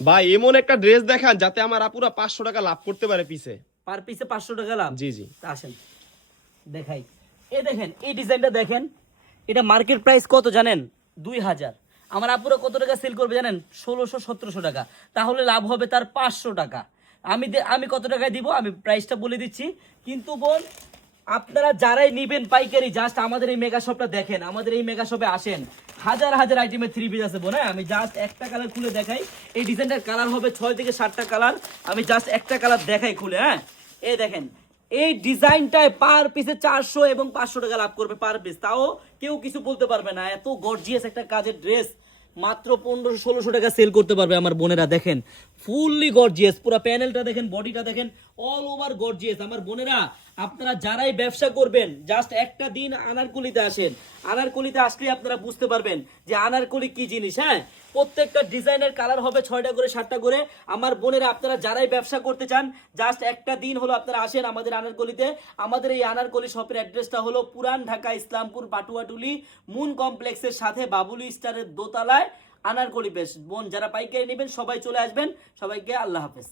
ভাই এমন একটা ড্রেস দেখান যাতে আমার আপুরা 500 টাকা লাভ করতে পারে পিছে। পার পিসে 500 টাকা লাভ। জি জি। তা আসেন দেখাই। এই দেখেন এই ডিজাইনটা দেখেন, এটা মার্কেট প্রাইস কত জানেন? 2000। আমার আপুরা কত টাকা সেল করবে জানেন? 1600-1700 টাকা। তাহলে লাভ হবে তার 500 টাকা। আমি কত টাকায় দিব আমি প্রাইসটা বলে দিচ্ছি। কিন্তু বোন, আপনারা যারাই নিবেন পাইকারি, জাস্ট আমাদের এই মেগা শপটা দেখেন, আমাদের এই মেগা শপে আসেন। হাজার হাজার আইটেমের থ্রি পিস আছে বোন। হ্যাঁ, আমি জাস্ট একটা কালার খুলে দেখাই। এই ডিজাইনটার কালার হবে 6 থেকে 7টা কালার। আমি জাস্ট একটা কালার দেখাই খুলে। হ্যাঁ, এই দেখেন এই ডিজাইনটায় পার পিসে 400 এবং 500 টাকা লাভ করবে পার পিস। তাও কেউ কিছু বলতে পারবে না। এত গর্জিয়াস একটা কাজের ড্রেস মাত্র 1500-1600 টাকা সেল করতে পারবে আমার বোনেরা। দেখেন ফুললি গর্জিয়াস, পুরো প্যানেলটা দেখেন, বডিটা দেখেন, অল ওভার গর্জিয়াস। আমার বোনেরা, আপনারা যারাই ব্যবসা করবেন জাস্ট একটা দিন আনারকলিতে আসেন। আনারকলিতে আসলে আপনারা বুঝতে পারবেন যে আনারকলি কি জিনিস। হ্যাঁ, প্রত্যেকটা ডিজাইনের কালার হবে 6টা করে 7টা করে। আমার বোনেরা, আপনারা যারাই ব্যবসা করতে চান জাস্ট একটা দিন হলো আপনারা আসেন আমাদের আনারকলিতে। আমাদের এই আনারকলি শপের অ্যাড্রেসটা হলো পুরান ঢাকা ইসলামপুর পাটুয়াটুলি মুন কমপ্লেক্সের সাথে বাবুলি স্টারের দোতলায় আনারকলি বেশ। বোন যারা পাইকারি নেবেন সবাই চলে আসবেন। সবাইকে আল্লাহ হাফেজ।